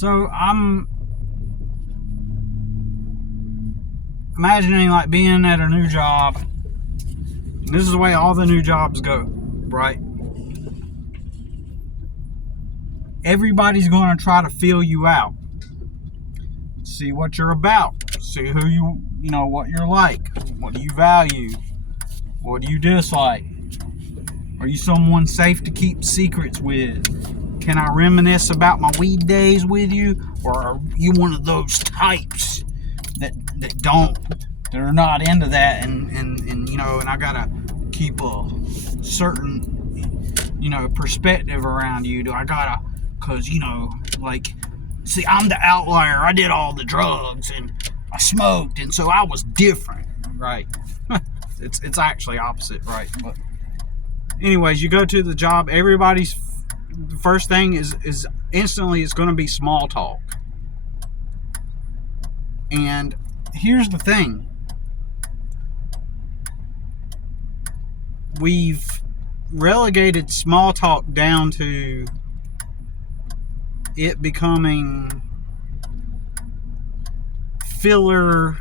So I'm imagining like being at a new job. This is the way all the new jobs go, right? Everybody's going to try to fill you out, see what you're about, see who you know, what you're like, what do you value, what do you dislike. Are you someone safe to keep secrets with? Can I reminisce about my weed days with you? Or are you one of those types that are not into that, and you know, and I gotta keep a certain, you know, perspective around you? Do I gotta, cause you know, like, see, I'm the outlier. I did all the drugs and I smoked, and so I was different, right? It's actually opposite, right? But anyways, you go to the job, everybody's the first thing is instantly it's going to be small talk. And here's the thing. We've relegated small talk down to it becoming filler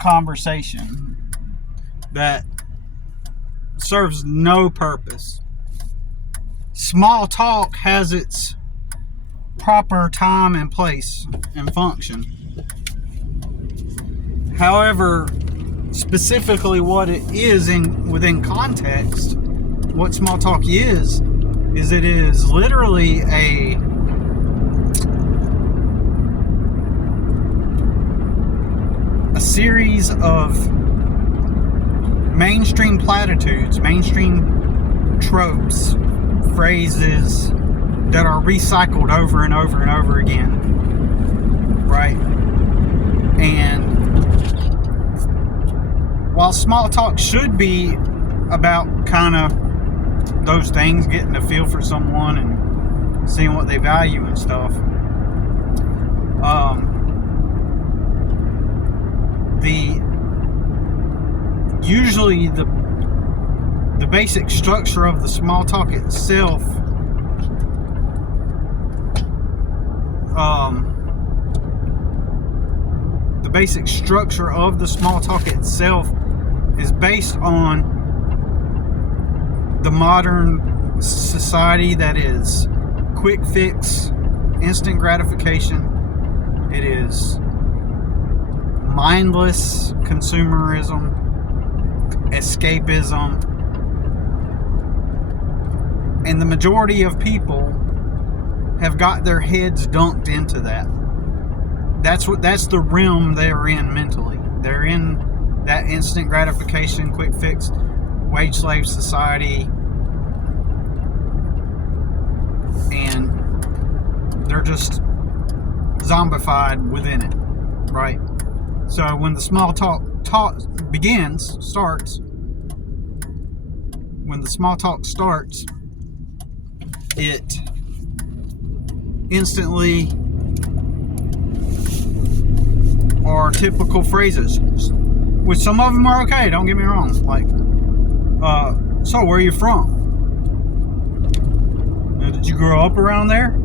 conversation that serves no purpose. Small talk has its proper time and place and function. However, specifically what it is within context, what small talk is it is literally a series of mainstream platitudes, mainstream tropes, phrases that are recycled over and over and over again, right? And while small talk should be about kind of those things, getting a feel for someone and seeing what they value and stuff, usually the basic structure of the small talk itself is based on the modern society that is quick fix, instant gratification. It is mindless consumerism, escapism, and the majority of people have got their heads dunked into that. That's the realm they're in mentally. They're in that instant gratification, quick fix, wage slave society, and they're just zombified within it, right? So when the small talk starts, it instantly are typical phrases, which some of them are okay, don't get me wrong, like, so where are you from? Did you grow up around there?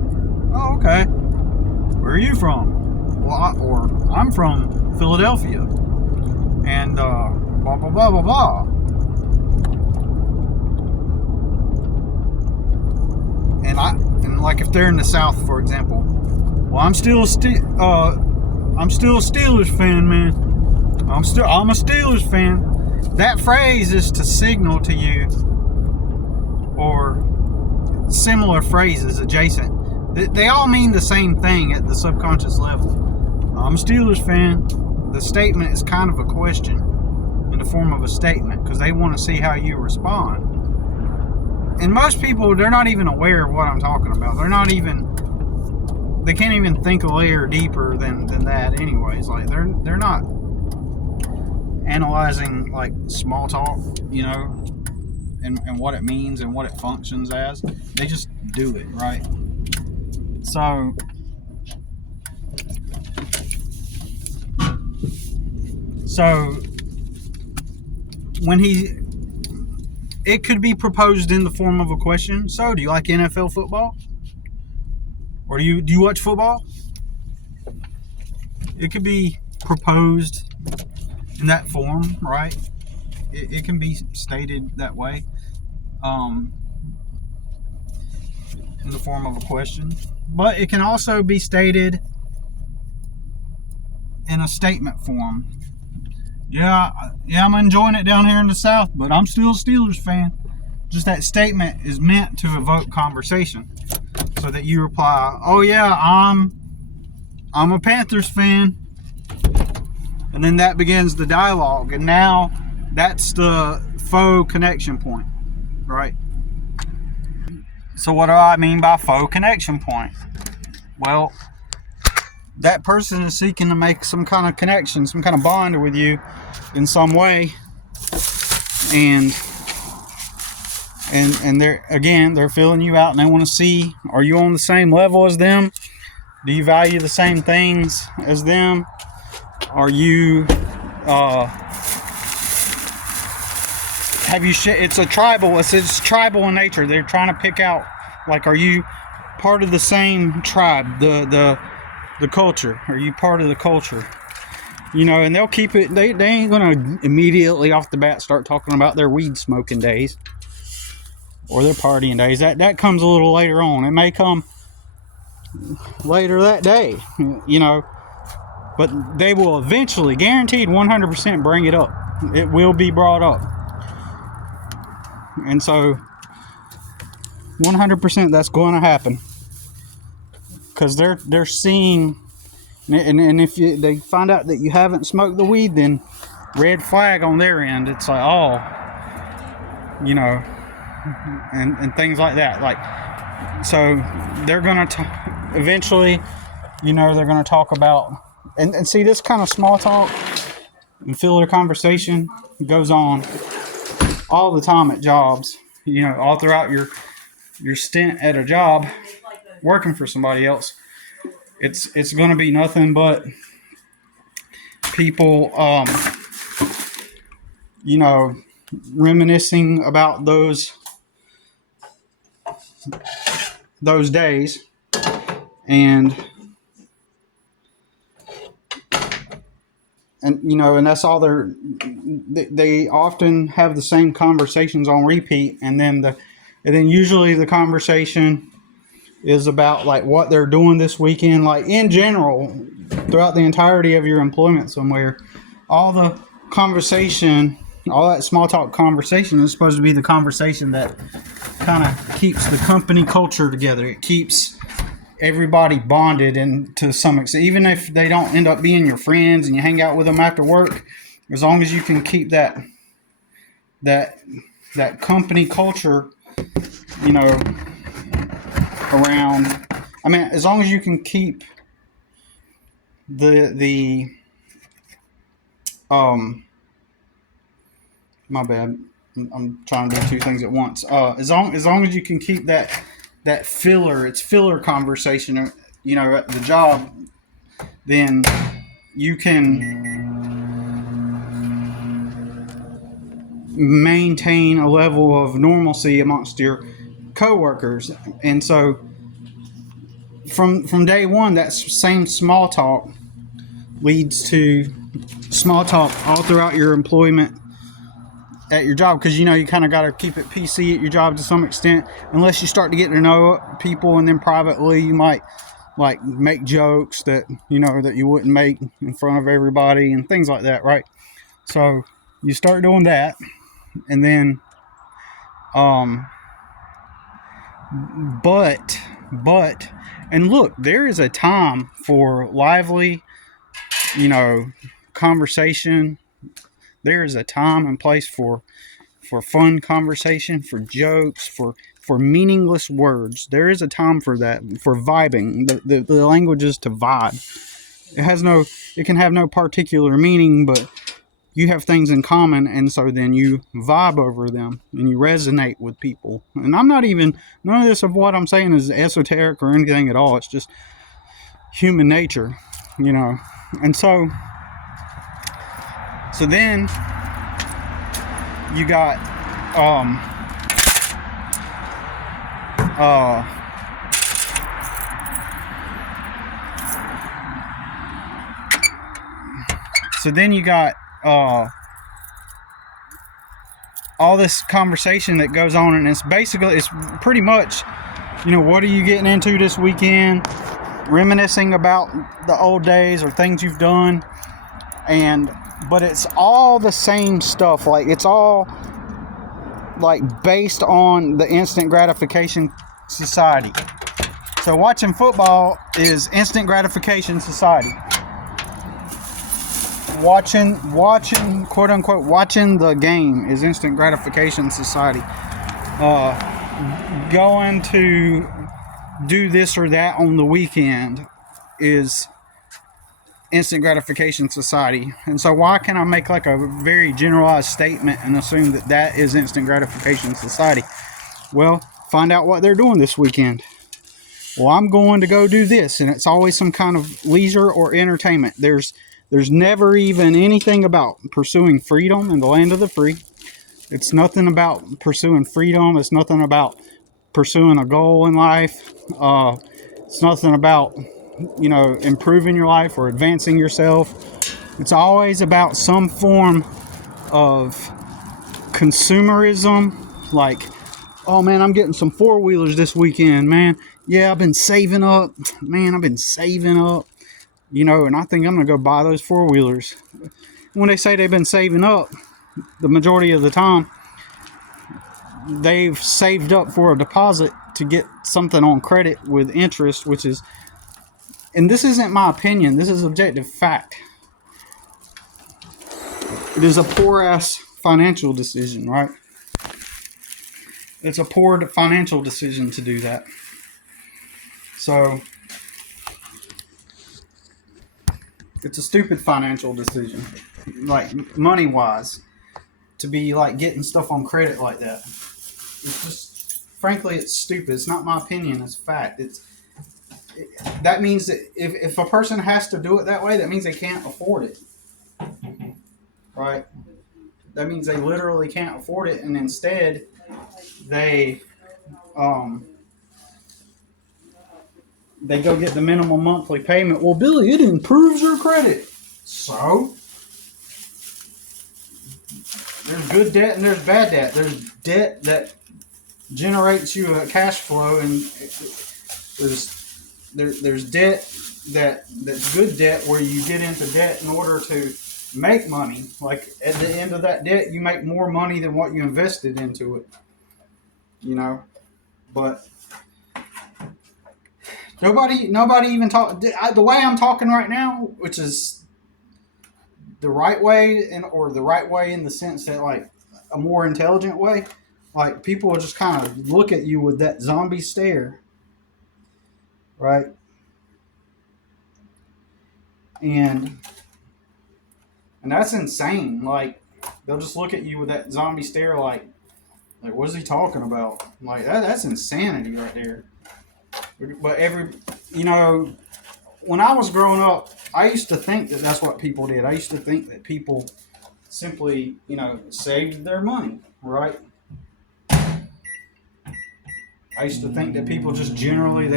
Oh, okay. Where are you from? Well, I'm from Philadelphia, and blah blah blah blah blah. And like if they're in the South, for example, well, I'm still a Steelers fan, man. I'm a Steelers fan. That phrase is to signal to you, or similar phrases adjacent. They all mean the same thing at the subconscious level. I'm a Steelers fan. The statement is kind of a question in the form of a statement because they want to see how you respond. And most people, they're not even aware of what I'm talking about. They can't even think a layer deeper than that anyways. Like they're not analyzing like small talk, you know, and what it means and what it functions as. They just do it, right? So when it could be proposed in the form of a question. So, do you like NFL football? Or do you watch football? It could be proposed in that form, right? It can be stated that way, in the form of a question. But it can also be stated in a statement form. Yeah, I'm enjoying it down here in the South, but I'm still a Steelers fan. Just that statement is meant to evoke conversation, so that you reply, "Oh yeah, I'm a Panthers fan," and then that begins the dialogue. And now that's the faux connection point, right? So what do I mean by faux connection point? Well, that person is seeking to make some kind of connection, some kind of bond with you in some way, and they're filling you out, and they want to see, are you on the same level as them? Do you value the same things as them? Are you it's tribal in nature. They're trying to pick out, like, are you part of the same tribe, the culture? Are you part of the culture? And they'll keep it, they ain't gonna immediately off the bat start talking about their weed smoking days or their partying days. That comes a little later on. It may come later that day, but they will eventually, guaranteed 100%, bring it up. It will be brought up. And so 100% that's going to happen, because they're seeing, and if they find out that you haven't smoked the weed, then red flag on their end. It's like, oh, and things like that. Like, so they're going to eventually, they're going to talk about, and see, this kind of small talk and filler conversation goes on all the time at jobs, all throughout your stint at a job working for somebody else. It's going to be nothing but people, reminiscing about those days, and and that's all they often have the same conversations on repeat, and then usually the conversation is about, like, what they're doing this weekend. Like, in general, throughout the entirety of your employment somewhere, all the conversation, all that small talk conversation is supposed to be the conversation that kind of keeps the company culture together. It keeps everybody bonded, and to some extent, even if they don't end up being your friends and you hang out with them after work, as long as you can keep that company culture, around. I mean, as long as you can keep the my bad, I'm trying to do two things at once. As long as you can keep that filler conversation, at the job, then you can maintain a level of normalcy amongst your coworkers. And so from day one, that same small talk leads to small talk all throughout your employment at your job, because you kind of got to keep it PC at your job to some extent, unless you start to get to know people, and then privately you might, like, make jokes that that you wouldn't make in front of everybody and things like that, right? So you start doing that, and then but and look, there is a time for lively conversation. There is a time and place for fun conversation, for jokes, for meaningless words. There is a time for that, for vibing. The language is to vibe. It can have no particular meaning, but you have things in common, and so then you vibe over them and you resonate with people. And none of this of what I'm saying is esoteric or anything at all. It's just human nature, And so then you got So then you got all this conversation that goes on, and it's pretty much, what are you getting into this weekend? Reminiscing about the old days or things you've done, but it's all the same stuff. Like, it's all like based on the instant gratification society. So watching football is instant gratification society. Watching quote unquote watching the game is instant gratification society. Going to do this or that on the weekend is instant gratification society. And so why can I make like a very generalized statement and assume that is instant gratification society? Well, find out what they're doing this weekend. Well, I'm going to go do this, and it's always some kind of leisure or entertainment. There's never even anything about pursuing freedom in the land of the free. It's nothing about pursuing freedom. It's nothing about pursuing a goal in life. It's nothing about, improving your life or advancing yourself. It's always about some form of consumerism. Like, oh man, I'm getting some four-wheelers this weekend, man. Yeah, I've been saving up. Man, I've been saving up. And I think I'm going to go buy those four-wheelers. When they say they've been saving up, the majority of the time, they've saved up for a deposit to get something on credit with interest, which is, and this isn't my opinion, this is objective fact. It is a poor-ass financial decision, right? It's a poor financial decision to do that. So, it's a stupid financial decision, like money-wise, to be like getting stuff on credit like that. It's just, frankly, it's stupid. It's not my opinion. It's fact. That means that if a person has to do it that way, that means they can't afford it, right? That means they literally can't afford it, and instead they go get the minimum monthly payment. Well, Billy, it improves your credit. So, there's good debt and there's bad debt. There's debt that generates you a cash flow, and there's debt that's good debt where you get into debt in order to make money. Like, at the end of that debt, you make more money than what you invested into it. But nobody even talk the way I'm talking right now, which is the right way, or the right way in the sense that, like, a more intelligent way. Like, people will just kind of look at you with that zombie stare, right? And that's insane. Like, they'll just look at you with that zombie stare, like what is he talking about? Like, that's insanity right there. But when I was growing up, I used to think that that's what people did. I used to think that people simply, saved their money, right? I used to think that people just generally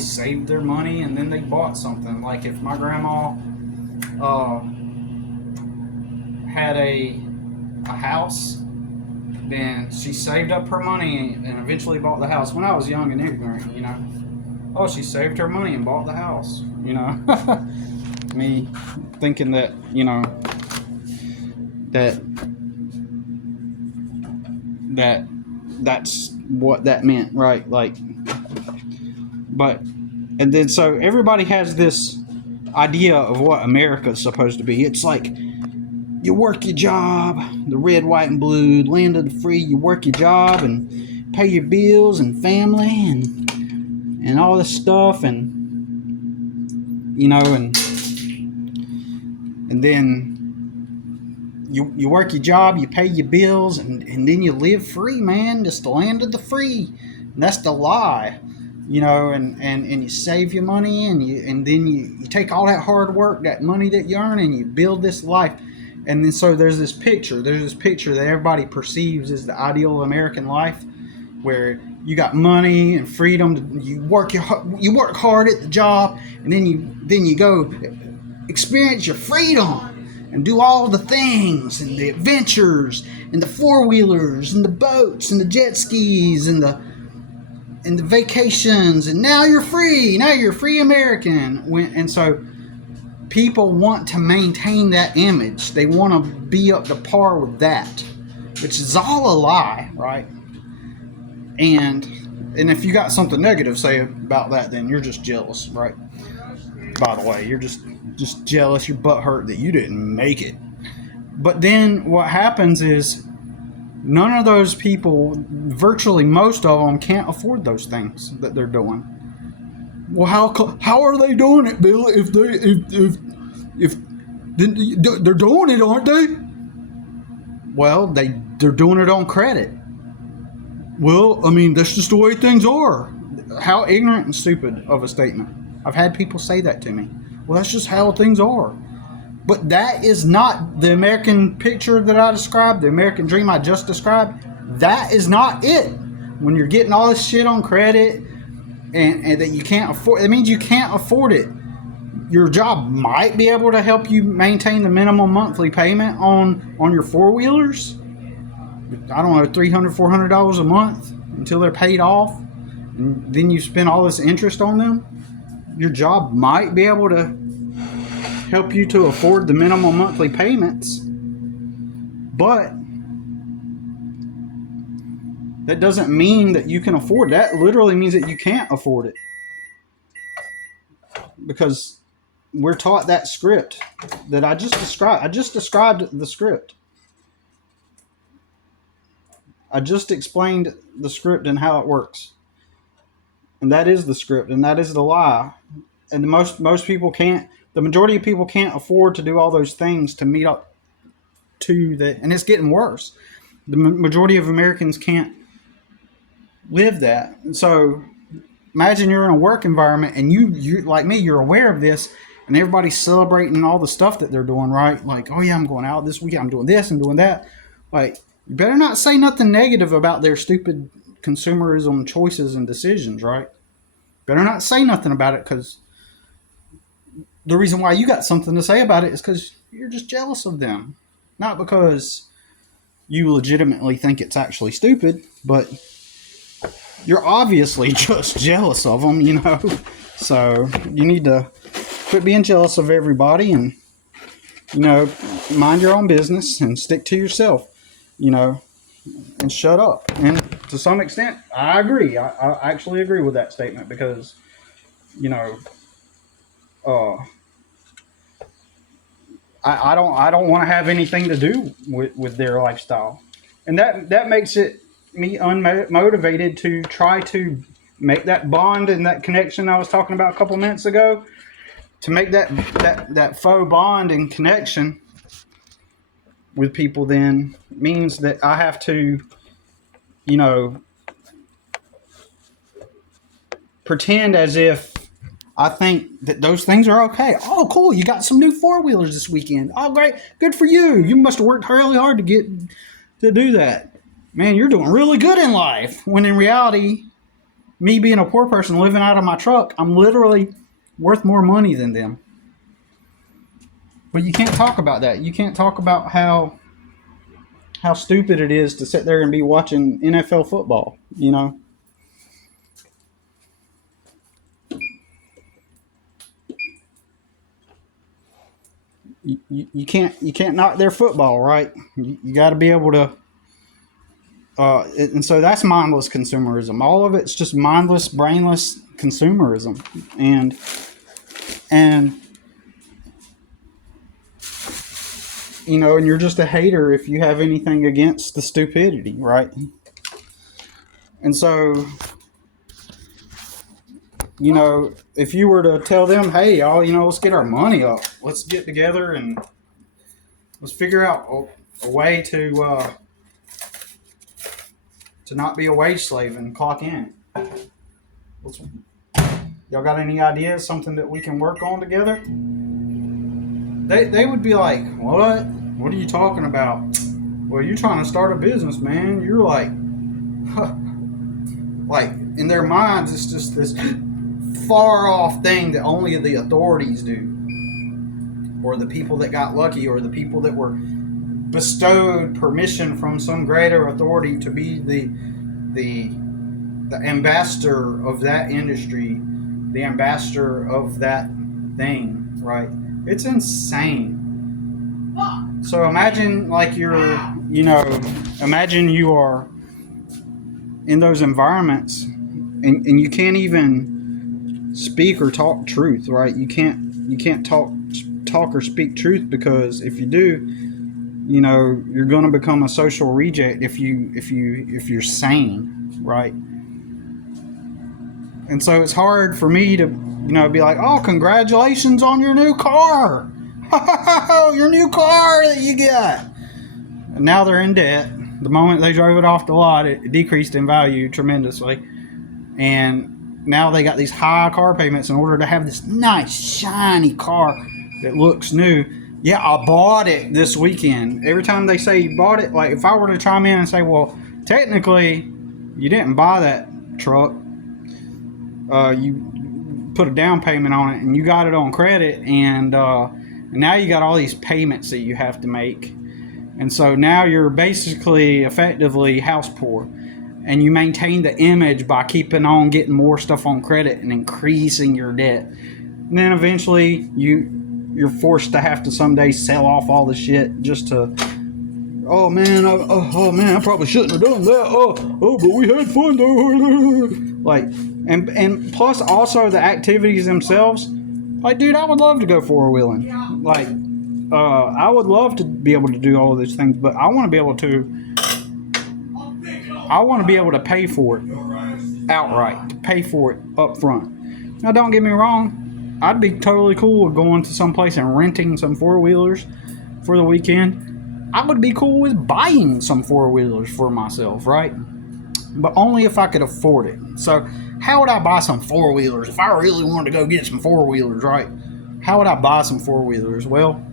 saved their money and then they bought something. Like, if my grandma had a house, then she saved up her money and eventually bought the house. When I was young and ignorant, oh, she saved her money and bought the house, me thinking that, that's what that meant, right? Like, and then so everybody has this idea of what America's supposed to be. It's like, you work your job, the red, white, and blue, land of the free. You work your job and pay your bills and family and all this stuff, and and then you work your job, you pay your bills, and then you live free, man. Just the land of the free. And that's the lie, and you save your money, and then you take all that hard work, that money that you earn, and you build this life. And then so there's this picture that everybody perceives as the ideal American life, where you got money and freedom. You work hard at the job, and then you go experience your freedom. and do all the things and the adventures and the four-wheelers and the boats and the jet skis and the vacations, and now you're free. Now you're a free American. And so people want to maintain that image. They want to be up to par with that, which is all a lie, right? And if you got something negative to say about that, then you're just jealous, right? By the way, you're just jealous. You're butthurt that you didn't make it. But then what happens is none of those people, virtually most of them, can't afford those things that they're doing. Well, how are they doing it, Bill? If they're doing it, aren't they? Well, they're doing it on credit. Well, I mean, that's just the way things are. How ignorant and stupid of a statement. I've had people say that to me. Well, that's just how things are. But that is not the American picture that I described, the American dream I just described. That is not it. When you're getting all this shit on credit and that you can't afford, it means you can't afford it. Your job might be able to help you maintain the minimum monthly payment on your four-wheelers. I don't know, $300, $400 a month until they're paid off. And then you spend all this interest on them. Your job might be able to help you to afford the minimum monthly payments, but that doesn't mean that you can afford it. That literally means that you can't afford it, because we're taught that script that I just described. I just described the script. I just explained the script and how it works, and that is the script, and that is the lie. And most people can't. The majority of people can't afford to do all those things to meet up to that, and it's getting worse. The majority of Americans can't live that. And so imagine you're in a work environment and you like me, you're aware of this, and everybody's celebrating all the stuff that they're doing, right? Like, oh yeah, I'm going out this weekend, I'm doing this and doing that. Like, you better not say nothing negative about their stupid consumerism choices and decisions, right? Better not say nothing about it, because the reason why you got something to say about it is because you're just jealous of them. Not because you legitimately think it's actually stupid, but you're obviously just jealous of them, you know. So you need to quit being jealous of everybody and, you know, mind your own business and stick to yourself, you know, and shut up. And to some extent, I agree. I actually agree with that statement, because, you know, I don't want to have anything to do with their lifestyle, and that makes me unmotivated to try to make that bond and that connection I was talking about a couple minutes ago. To make that faux bond and connection with people then means that I have to, you know, pretend as if I think that those things are okay. Oh, cool. You got some new four-wheelers this weekend. Oh, great. Good for you. You must have worked really hard to do that. Man, you're doing really good in life. When in reality, me being a poor person living out of my truck, I'm literally worth more money than them. But you can't talk about that. You can't talk about how stupid it is to sit there and be watching NFL football, you know? You can't knock their football, right? You got to be able to, and so that's mindless consumerism. All of it's just mindless, brainless consumerism, and you know, and you're just a hater if you have anything against the stupidity, right? And so, you know, if you were to tell them, hey, y'all, you know, let's get our money up. Let's get together and let's figure out a way to not be a wage slave and clock in. Y'all got any ideas, something that we can work on together? They would be like, what? What are you talking about? Well, you're trying to start a business, man. You're like, huh. Like, in their minds, it's just this far off thing that only the authorities do. or the people that got lucky, or the people that were bestowed permission from some greater authority to be the the ambassador of that industry, the ambassador of that thing, right? It's insane. So imagine like imagine you are in those environments, and you can't even speak or talk truth, right? You can't talk or speak truth, because if you do, you're going to become a social reject if you're sane, right? And so it's hard for me to be like, oh, congratulations on your new car. Your new car that you got. And now they're in debt. The moment they drove it off the lot, it decreased in value tremendously. And now they got these high car payments in order to have this nice, shiny car that looks new. Yeah, I bought it this weekend. Every time they say you bought it, like if I were to chime in and say, well, technically, you didn't buy that truck. You put a down payment on it and you got it on credit, and now you got all these payments that you have to make. And so now you're basically effectively house poor, and you maintain the image by keeping on getting more stuff on credit and increasing your debt. And then eventually you're forced to have to someday sell off all the shit just to, oh man, I probably shouldn't have done that. Oh, but we had fun though. Like, and plus also the activities themselves. Like, dude, I would love to go four-wheeling. Like, I would love to be able to do all of these things, but I want to be able to pay for it outright, to pay for it up front. Now, don't get me wrong, I'd be totally cool with going to some place and renting some four-wheelers for the weekend. I would be cool with buying some four-wheelers for myself, right? But only if I could afford it. So how would I buy some four-wheelers if I really wanted to go get some four-wheelers, right? How would I buy some four-wheelers? Well,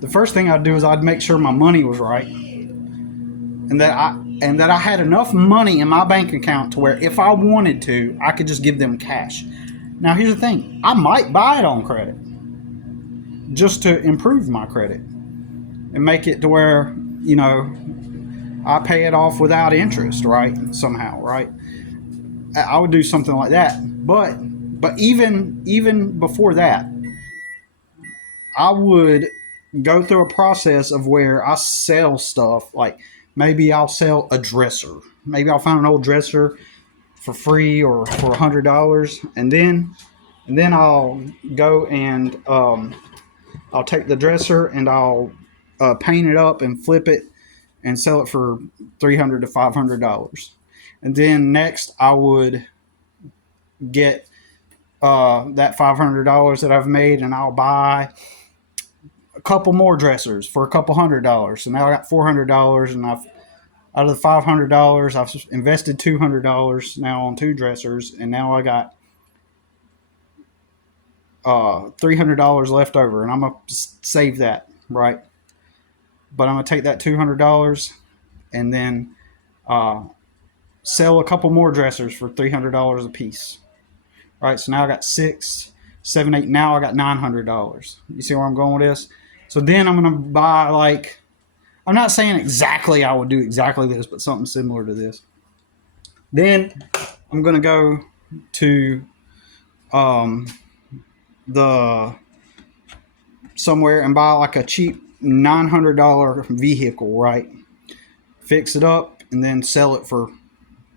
the first thing I'd do is I'd make sure my money was right, and that I had enough money in my bank account to where if I wanted to, I could just give them cash. Now, here's the thing. I might buy it on credit just to improve my credit and make it to where, I pay it off without interest, right? Somehow, right? I would do something like that. But even before that, I would go through a process of where I sell stuff. Like, maybe I'll sell a dresser. Maybe I'll find an old dresser for free or for $100, and then I'll go and I'll take the dresser and I'll paint it up and flip it and sell it for $300 to $500. And then next I would get that $500 that I've made, and I'll buy a couple more dressers for a couple $100. So now I got $400, and out of the $500, I've invested $200 now on two dressers, and now I got $300 left over, and I'm gonna save that, right? But I'm gonna take that $200 and then sell a couple more dressers for $300 a piece. All right, so now I got 6, 7, 8. Now I got $900. You see where I'm going with this? So then I'm gonna buy, like, I'm not saying exactly I would do exactly this, but something similar to this. Then I'm gonna go to the somewhere and buy like a cheap $900 vehicle, right? Fix it up and then sell it for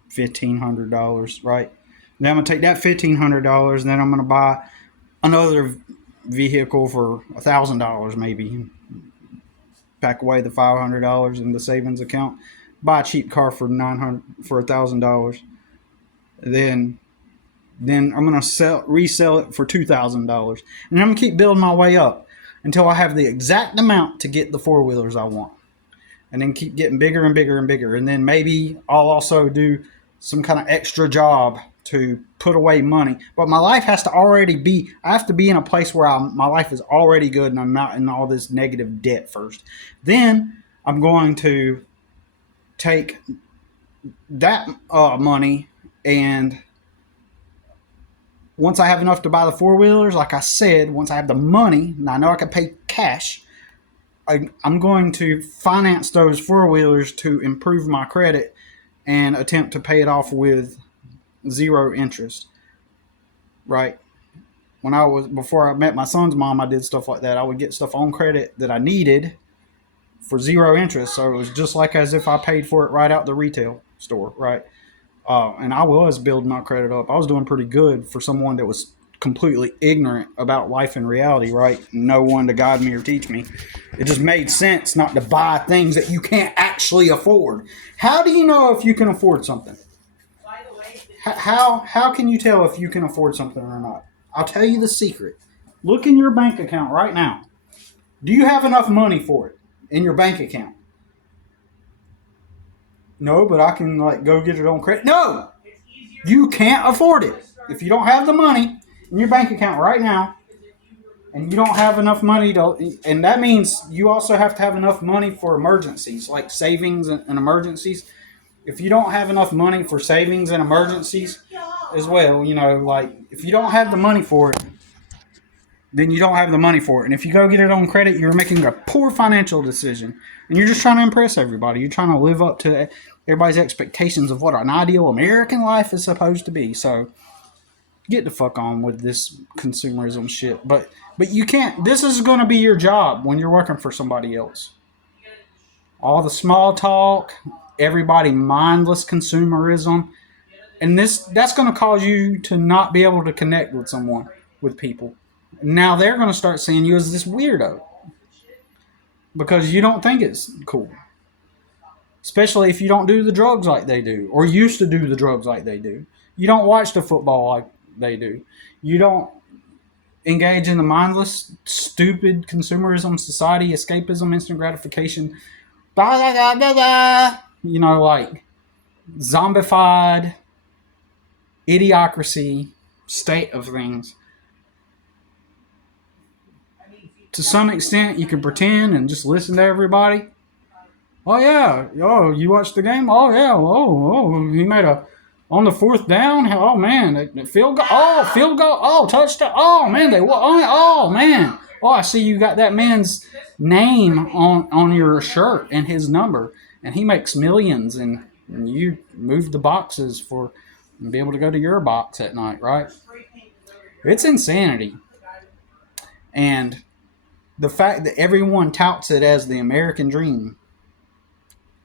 $1,500, right? Then I'm gonna take that $1,500 and then I'm gonna buy another vehicle for $1,000, maybe. Pack away the $500 in the savings account. Buy a cheap car for $1,000. Then I'm gonna resell it for $2,000, and I'm gonna keep building my way up until I have the exact amount to get the four-wheelers I want, and then keep getting bigger and bigger and bigger. And then maybe I'll also do some kind of extra job to put away money. But my life has to already be, I have to be in a place where my life is already good and I'm not in all this negative debt first. Then I'm going to take that money and once I have enough to buy the four-wheelers, like I said, once I have the money, and I know I can pay cash, I'm going to finance those four-wheelers to improve my credit and attempt to pay it off with zero interest, right? Before I met my son's mom, I did stuff like that. I would get stuff on credit that I needed for zero interest. So it was just like as if I paid for it right out the retail store, right? And I was building my credit up. I was doing pretty good for someone that was completely ignorant about life and reality, right? No one to guide me or teach me. It just made sense not to buy things that you can't actually afford. How do you know if you can afford something? How can you tell if you can afford something or not? I'll tell you the secret. Look in your bank account right now. Do you have enough money for it in your bank account? No, but I can go get it on credit. No, you can't afford it. If you don't have the money in your bank account right now, and you don't have enough money and that means you also have to have enough money for emergencies, like savings and emergencies. If you don't have enough money for savings and emergencies as well, if you don't have the money for it, then you don't have the money for it. And if you go get it on credit, you're making a poor financial decision. And you're just trying to impress everybody. You're trying to live up to everybody's expectations of what an ideal American life is supposed to be. So get the fuck on with this consumerism shit. But you can't. This is going to be your job when you're working for somebody else. All the small talk, everybody mindless consumerism. And that's going to cause you to not be able to connect with people. Now they're going to start seeing you as this weirdo because you don't think it's cool. Especially if you don't do the drugs like they do or used to do the drugs like they do. You don't watch the football like they do. You don't engage in the mindless, stupid consumerism, society, escapism, instant gratification. Zombified idiocracy state of things. To some extent, you can pretend and just listen to everybody. Oh, yeah. Oh, you watched the game? Oh, yeah. Oh, he made on the fourth down. Oh, man. Field goal. Oh, field goal. Oh, touchdown. Oh, man. Oh, man. Oh, I see you got that man's name on your shirt and his number. And he makes millions. And you move the boxes for be able to go to your box at night, right? It's insanity. And the fact that everyone touts it as the American dream,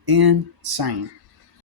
insane.